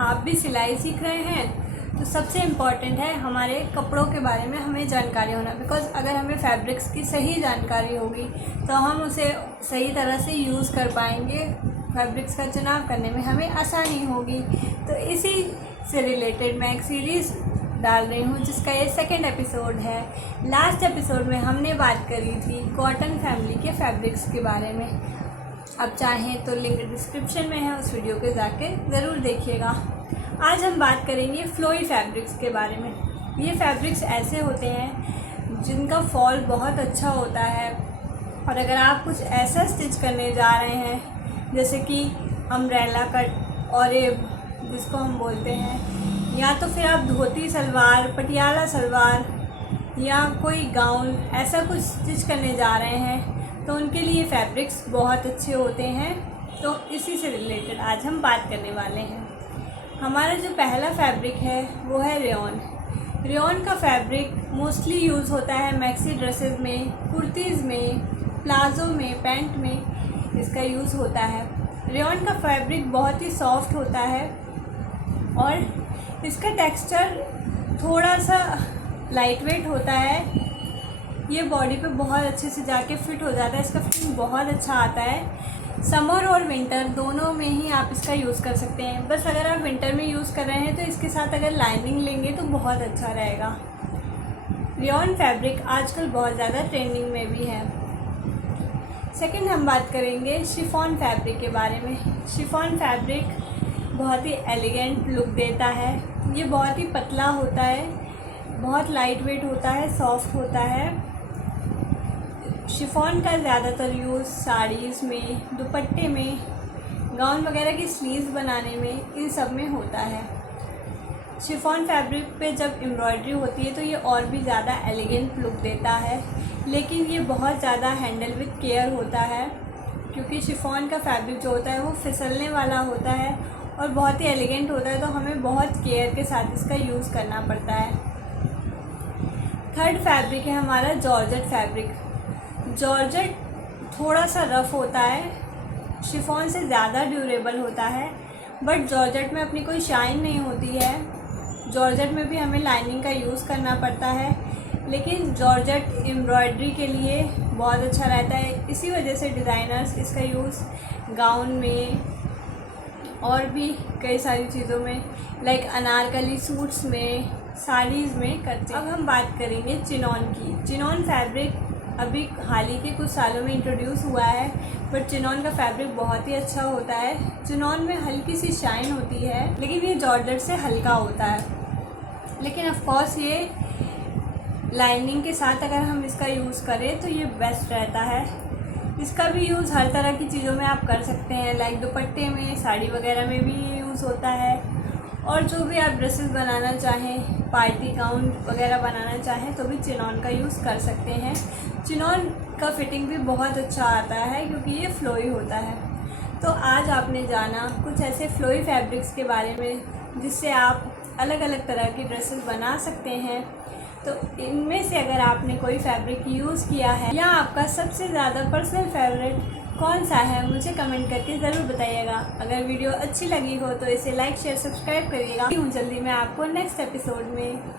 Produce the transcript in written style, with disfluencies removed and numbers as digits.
आप भी सिलाई सीख रहे हैं तो सबसे इम्पॉर्टेंट है हमारे कपड़ों के बारे में हमें जानकारी होना। बिकॉज़ अगर हमें फैब्रिक्स की सही जानकारी होगी तो हम उसे सही तरह से यूज़ कर पाएंगे, फैब्रिक्स का चुनाव करने में हमें आसानी होगी। तो इसी से रिलेटेड मैं एक सीरीज़ डाल रही हूँ जिसका ये सेकंड एपिसोड है। लास्ट एपिसोड में हमने बात करी थी कॉटन फैमिली के फैब्रिक्स के बारे में। अब चाहें तो लिंक डिस्क्रिप्शन में है, उस वीडियो को जाके ज़रूर देखिएगा। आज हम बात करेंगे फ्लोई फैब्रिक्स के बारे में। ये फैब्रिक्स ऐसे होते हैं जिनका फॉल बहुत अच्छा होता है, और अगर आप कुछ ऐसा स्टिच करने जा रहे हैं जैसे कि अम्ब्रेला कट और जिसको हम बोलते हैं, या तो फिर आप धोती सलवार, पटियाला सलवार या कोई गाउन ऐसा कुछ स्टिच करने जा रहे हैं तो उनके लिए फैब्रिक्स बहुत अच्छे होते हैं। तो इसी से रिलेटेड आज हम बात करने वाले हैं। हमारा जो पहला फैब्रिक है वो है रेयॉन। रेयॉन का फैब्रिक मोस्टली यूज़ होता है मैक्सी ड्रेसेस में, कुर्तीज़ में, प्लाज़ो में, पैंट में इसका यूज़ होता है। रेयॉन का फैब्रिक बहुत ही सॉफ्ट होता है और इसका टेक्सचर थोड़ा सा लाइट वेट होता है। ये बॉडी पे बहुत अच्छे से जाके फिट हो जाता है, इसका फिटिंग बहुत अच्छा आता है। समर और विंटर दोनों में ही आप इसका यूज़ कर सकते हैं। बस अगर आप विंटर में यूज़ कर रहे हैं तो इसके साथ अगर लाइनिंग लेंगे तो बहुत अच्छा रहेगा। रेयॉन फैब्रिक आजकल बहुत ज़्यादा ट्रेंडिंग में भी है। सेकंड हम बात करेंगे शिफॉन फैब्रिक के बारे में। शिफॉन फैब्रिक बहुत ही एलिगेंट लुक देता है। ये बहुत ही पतला होता है, बहुत लाइट वेट होता है, सॉफ्ट होता है। शिफॉन का ज़्यादातर यूज़ साड़ीज़ में, दुपट्टे में, गाउन वगैरह की स्लीव्स बनाने में, इन सब में होता है। शिफॉन फैब्रिक पे जब एम्ब्रॉयडरी होती है तो ये और भी ज़्यादा एलिगेंट लुक देता है, लेकिन ये बहुत ज़्यादा हैंडल विद केयर होता है क्योंकि शिफॉन का फैब्रिक जो होता है वो फिसलने वाला होता है और बहुत ही एलिगेंट होता है, तो हमें बहुत केयर के साथ इसका यूज़ करना पड़ता है। थर्ड फैब्रिक है हमारा जॉर्जेट फैब्रिक। जॉर्जेट थोड़ा सा रफ़ होता है, शिफॉन से ज़्यादा ड्यूरेबल होता है, बट जॉर्जेट में अपनी कोई शाइन नहीं होती है। जॉर्जेट में भी हमें लाइनिंग का यूज़ करना पड़ता है, लेकिन जॉर्जेट एम्ब्रॉयडरी के लिए बहुत अच्छा रहता है। इसी वजह से डिज़ाइनर्स इसका यूज़ गाउन में और भी कई सारी चीज़ों में, लाइक अनारकली सूट्स में, साड़ीज़ में करते हैं। अब हम बात करेंगे चिनॉन की। चिनॉन फैब्रिक अभी हाल ही के कुछ सालों में इंट्रोड्यूस हुआ है, बट चिनॉन का फैब्रिक बहुत ही अच्छा होता है। चिनॉन में हल्की सी शाइन होती है, लेकिन ये जॉर्जेट से हल्का होता है। लेकिन ऑफ कोर्स ये लाइनिंग के साथ अगर हम इसका यूज़ करें तो ये बेस्ट रहता है। इसका भी यूज़ हर तरह की चीज़ों में आप कर सकते हैं, लाइक दुपट्टे में, साड़ी वगैरह में भी ये यूज़ होता है। और जो भी आप ड्रेसेस बनाना चाहें, पार्टी गाउन वगैरह बनाना चाहें तो भी चिनॉन का यूज़ कर सकते हैं। चिनॉन का फिटिंग भी बहुत अच्छा आता है क्योंकि ये फ्लोई होता है। तो आज आपने जाना कुछ ऐसे फ्लोई फैब्रिक्स के बारे में जिससे आप अलग अलग तरह की ड्रेसेस बना सकते हैं। तो इनमें से अगर आपने कोई फैब्रिक यूज़ किया है या आपका सबसे ज़्यादा पर्सनल फेवरेट कौन सा है, मुझे कमेंट करके ज़रूर बताइएगा। अगर वीडियो अच्छी लगी हो तो इसे लाइक, शेयर, सब्सक्राइब करिएगा। जल्दी मैं आपको नेक्स्ट एपिसोड में।